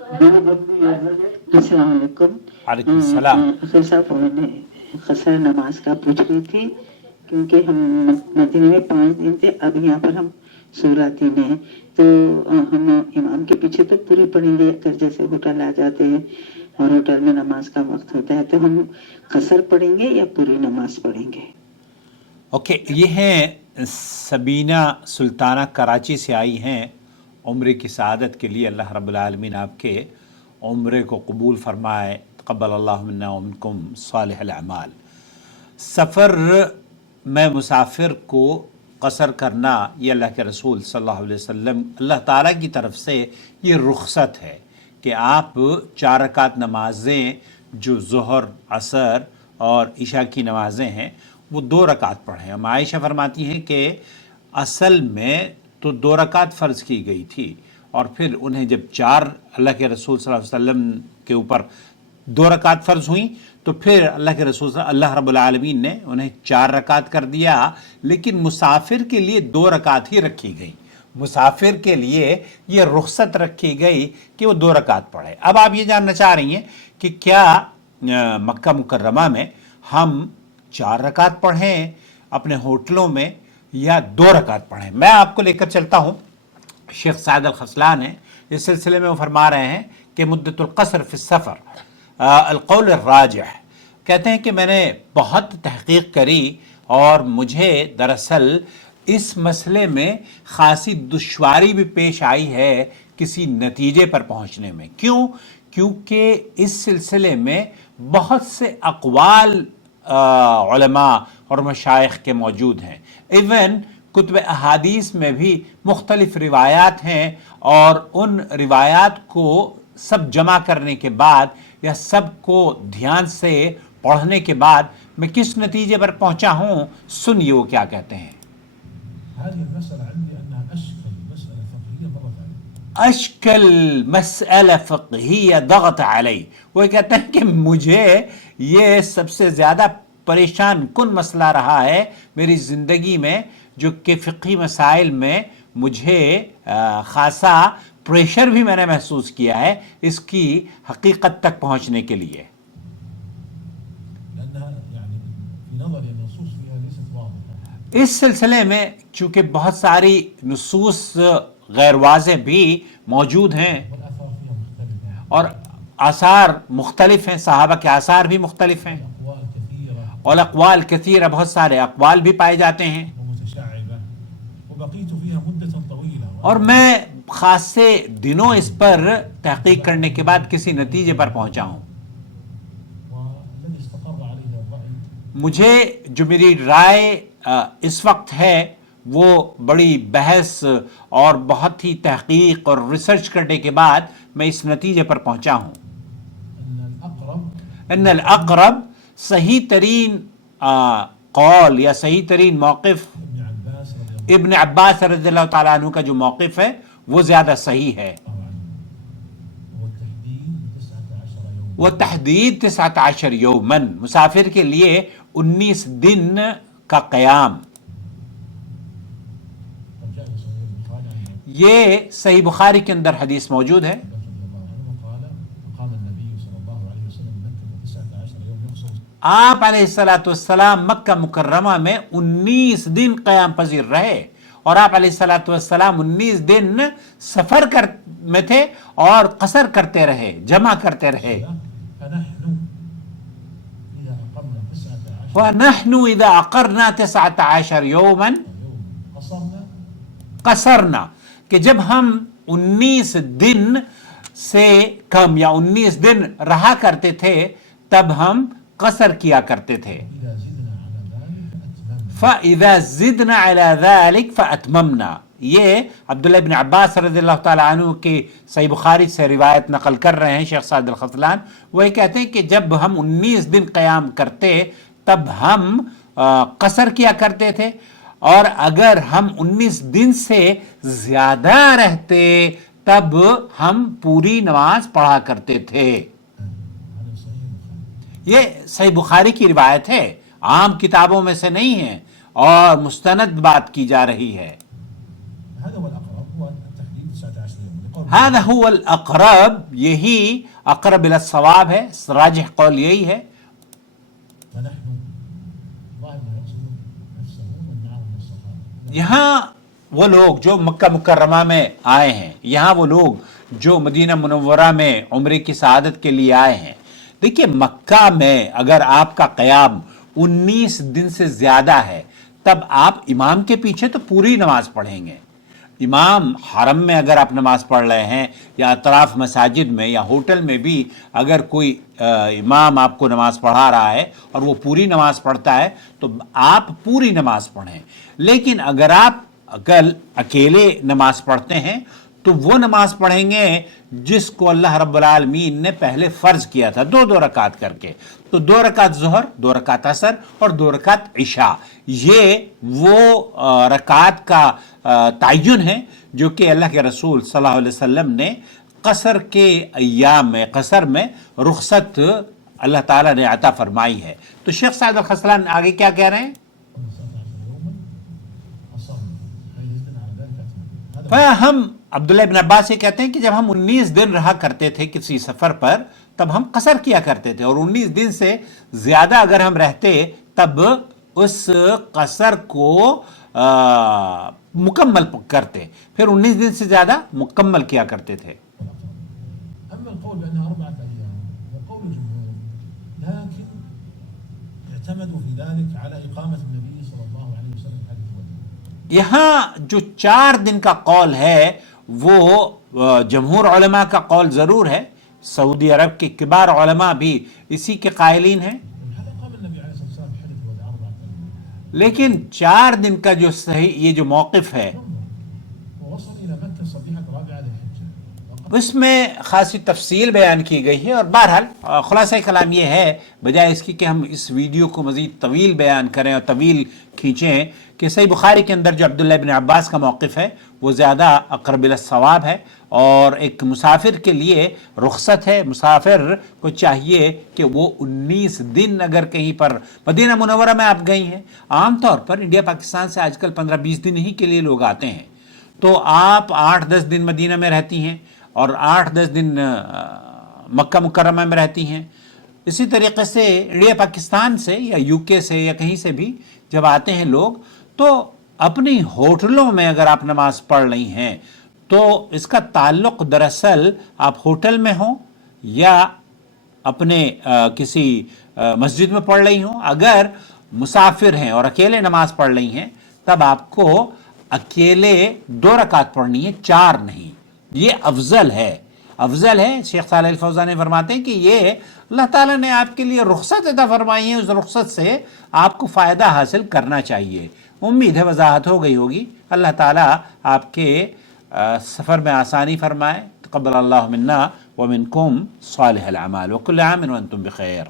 السلام علیکم. وعلیکم السلام. خیر صاحب میں قصر نماز کا پوچھ رہی تھی کیونکہ ہم مدینے میں 5 دن تھے، اب یہاں پر ہم سوراتی میں ہیں، تو ہم امام کے پیچھے تو پوری پڑھیں گے، اگر جیسے ہوٹل آ جاتے ہیں اور ہوٹل میں نماز کا وقت ہوتا ہے تو ہم قصر پڑھیں گے یا پوری نماز پڑھیں گے؟ اوکے، یہ ہیں سبینہ سلطانہ، کراچی سے آئی ہیں عمرے کی سعادت کے لیے. اللہ رب العالمین آپ کے عمرے کو قبول فرمائے. تقبل اللہ منا ومنکم صالح الاعمال. سفر میں مسافر کو قصر کرنا، یہ اللہ کے رسول صلی اللہ علیہ وسلم، اللہ تعالیٰ کی طرف سے یہ رخصت ہے کہ آپ 4 رکعت نمازیں جو ظہر، عصر اور عشاء کی نمازیں ہیں وہ 2 رکعت پڑھیں. ہم عائشہ فرماتی ہیں کہ اصل میں تو 2 رکعت فرض کی گئی تھی، اور پھر انہیں جب 4 اللہ کے رسول صلی اللہ علیہ وسلم کے اوپر 2 رکعت فرض ہوئیں تو پھر اللہ کے رسول اللہ رب العالمین نے انہیں 4 رکعت کر دیا. لیکن مسافر کے لیے 2 رکعت ہی رکھی گئی. مسافر کے لیے یہ رخصت رکھی گئی کہ وہ 2 رکعت پڑھے. اب آپ یہ جاننا چاہ رہی ہیں کہ کیا مکہ مکرمہ میں ہم 4 رکعت پڑھیں اپنے ہوٹلوں میں یا 2 رکعت پڑھیں؟ میں آپ کو لے کر چلتا ہوں. شیخ سعد الخذلان ہیں، اس سلسلے میں وہ فرما رہے ہیں کہ مدت القصر فی السفر القول الراجح، کہتے ہیں کہ میں نے بہت تحقیق کری اور مجھے دراصل اس مسئلے میں خاصی دشواری بھی پیش آئی ہے کسی نتیجے پر پہنچنے میں. کیوں؟ کیونکہ اس سلسلے میں بہت سے اقوال علماء اور مشائخ کے موجود ہیں. ایون کتب احادیث میں بھی مختلف روایات ہیں، اور ان روایات کو سب جمع کرنے کے بعد یا سب کو دھیان سے پڑھنے کے بعد میں کس نتیجے پر پہنچا ہوں، سنیے وہ کیا کہتے ہیں. اشکل مسئلہ فقہیہ ضغط علی، وہ کہتے ہیں کہ مجھے یہ سب سے زیادہ پریشان کن مسئلہ رہا ہے میری زندگی میں، جو کہ فقہی مسائل میں مجھے خاصا پریشر بھی میں نے محسوس کیا ہے اس کی حقیقت تک پہنچنے کے لیے. اس سلسلے میں چونکہ بہت ساری نصوص غیر واضح بھی موجود ہیں اور آثار مختلف ہیں، صحابہ کے آثار بھی مختلف ہیں، اور اقوال کثیرہ، بہت سارے اقوال بھی پائے جاتے ہیں، اور میں خاصے دنوں اس پر تحقیق کرنے کے بعد کسی نتیجے پر پہنچا ہوں. مجھے جو میری رائے اس وقت ہے وہ بڑی بحث اور بہت ہی تحقیق اور ریسرچ کرنے کے بعد میں اس نتیجے پر پہنچا ہوں ان الاقرب، صحیح ترین قول یا صحیح ترین موقف ابن عباس رضی اللہ تعالیٰ عنہ کا جو موقف ہے وہ زیادہ صحیح ہے. وہ تحدید 19 یومن، مسافر کے لیے 19 دن کا قیام. یہ صحیح بخاری کے اندر حدیث موجود ہے. آپ علیہ الصلاۃ والسلام مکہ مکرمہ میں 19 دن قیام پذیر رہے، اور آپ علیہ الصلاۃ والسلام 19 دن سفر میں تھے اور قصر کرتے رہے، جمع کرتے رہے. وَنَحْنُ إِذَا أَقَرْنَا 19 يَوْمًا قصرنا، کہ جب ہم 19 دن سے کم یا 19 دن رہا کرتے تھے تب ہم قصر کیا کرتے تھے. فَإِذَا زِدْنَا عَلَى ذَلِكَ فَأَتْمَمْنَا، یہ عبداللہ ابن عباس رضی اللہ تعالیٰ عنہ کی صحیح بخاری سے روایت نقل کر رہے ہیں شیخ سعد الخذلان. وہ یہ کہتے ہیں کہ جب ہم 19 دن قیام کرتے تب ہم قصر کیا کرتے تھے، اور اگر ہم 19 دن سے زیادہ رہتے تب ہم پوری نماز پڑھا کرتے تھے. یہ صحیح بخاری کی روایت ہے، عام کتابوں میں سے نہیں ہے اور مستند بات کی جا رہی ہے. هذا هو الاقرب، یہی اقرب الى الصواب ہے، راجح قول یہی ہے. یہاں وہ لوگ جو مکہ مکرمہ میں آئے ہیں، یہاں وہ لوگ جو مدینہ منورہ میں عمرے کی سعادت کے لیے آئے ہیں، دیکھیے مکہ میں اگر آپ کا قیام 19 دن سے زیادہ ہے تب آپ امام کے پیچھے تو پوری نماز پڑھیں گے. امام حرم میں اگر آپ نماز پڑھ رہے ہیں یا اطراف مساجد میں یا ہوٹل میں بھی اگر کوئی امام آپ کو نماز پڑھا رہا ہے اور وہ پوری نماز پڑھتا ہے تو آپ پوری نماز پڑھیں. لیکن اگر آپ اکیلے نماز پڑھتے ہیں تو وہ نماز پڑھیں گے جس کو اللہ رب العالمین نے پہلے فرض کیا تھا، 2 رکعت کر کے. تو 2 رکعت ظہر، 2 رکعت عصر اور 2 رکعت عشاء، یہ وہ رکعت کا تعین ہے جو کہ اللہ کے رسول صلی اللہ علیہ وسلم نے قصر کے ایام میں، قصر میں رخصت اللہ تعالیٰ نے عطا فرمائی ہے. تو شیخ سعد الخسلان آگے کیا کہہ رہے ہیں؟ ہم عبداللہ ابن عباس سے کہتے ہیں کہ جب ہم 19 دن رہا کرتے تھے کسی سفر پر تب ہم قصر کیا کرتے تھے، اور 19 دن سے زیادہ اگر ہم رہتے تب اس قصر کو مکمل کرتے، پھر 19 دن سے زیادہ مکمل کیا کرتے تھے. أما القول بأنها 4 أيام وقول الجمهور، لكن اعتمدوا في ذلك على إقامة النبي صلى الله عليه وسلم حديث الوداع. یہاں جو 4 دن کا قول ہے وہ جمہور علماء کا قول ضرور ہے، سعودی عرب کے کبار علماء بھی اسی کے قائلین ہیں، هذا قام النبي عليه الصلاة والسلام بحديث الوداع 4 أيام لیکن 4 دن کا جو صحیح یہ جو موقف ہے ووصل إلى مكة صبيحة 4 ذي الحجة. اس میں خاصی تفصیل بیان کی گئی ہے. اور بہرحال خلاصہ کلام یہ ہے، بجائے اس کی کہ ہم اس ویڈیو کو مزید طویل بیان کریں اور طویل کھینچیں، کہ صحیح بخاری کے اندر جو عبداللہ ابن عباس کا موقف ہے وہ زیادہ اقرب الی الصواب ہے، اور ایک مسافر کے لیے رخصت ہے. مسافر کو چاہیے کہ وہ 19 دن اگر کہیں پر مدینہ منورہ میں آپ گئی ہیں، عام طور پر انڈیا پاکستان سے آج کل 15-20 دن ہی کے لیے لوگ آتے ہیں، تو آپ 8-10 دن مدینہ میں رہتی ہیں اور 8-10 دن مکہ مکرمہ میں رہتی ہیں. اسی طریقے سے انڈیا پاکستان سے یا یو کے سے یا کہیں سے بھی جب آتے ہیں لوگ تو اپنی ہوٹلوں میں اگر آپ نماز پڑھ رہی ہیں تو اس کا تعلق دراصل آپ ہوٹل میں ہوں یا اپنے کسی مسجد میں پڑھ رہی ہوں. اگر مسافر ہیں اور اکیلے نماز پڑھ رہی ہیں تب آپ کو اکیلے 2 رکعت پڑھنی ہے، 4 نہیں. یہ افضل ہے، افضل ہے. شیخ صالح الفوزانی فرماتے ہیں کہ یہ اللہ تعالیٰ نے آپ کے لیے رخصت عطا فرمائی ہے، اس رخصت سے آپ کو فائدہ حاصل کرنا چاہیے. امید ہے وضاحت ہو گئی ہوگی. اللہ تعالیٰ آپ کے سفر میں آسانی فرمائے. تقبل اللہ منا ومنکم صالح الاعمال وکل عام وانتم بخیر.